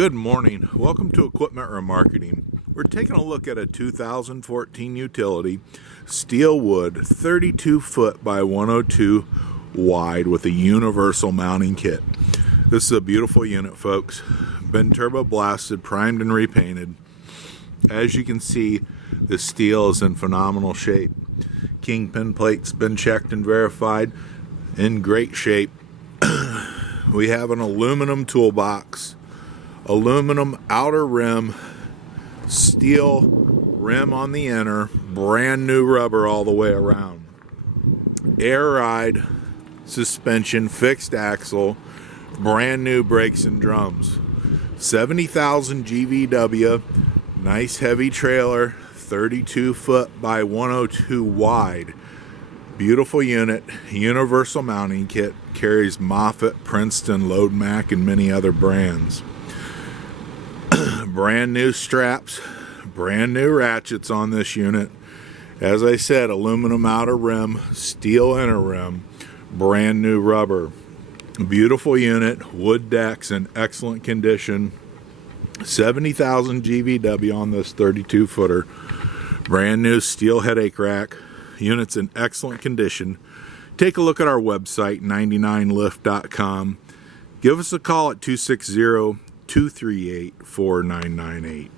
Good morning. Welcome to Equipment Remarketing. We're taking a look at a 2014 utility, steel wood, 32 foot by 102 wide with a universal mounting kit. This is a beautiful unit, folks. Been turbo blasted, primed and repainted. As you can see, the steel is in phenomenal shape. Kingpin plate's been checked and verified, in great shape. We have an aluminum toolbox, aluminum outer rim, steel rim on the inner, brand new rubber all the way around. Air ride suspension, fixed axle, brand new brakes and drums. 70,000 GVW, nice heavy trailer, 32 foot by 102 wide. Beautiful unit, universal mounting kit, carries Moffett, Princeton, Load Mac, and many other brands. Brand new straps, brand new ratchets on this unit. As I said, aluminum outer rim, steel inner rim, brand new rubber. Beautiful unit, wood decks in excellent condition. 70,000 GVW on this 32 footer. Brand new steel headache rack. Units in excellent condition. Take a look at our website, 99lift.com. Give us a call at 260-238-4998.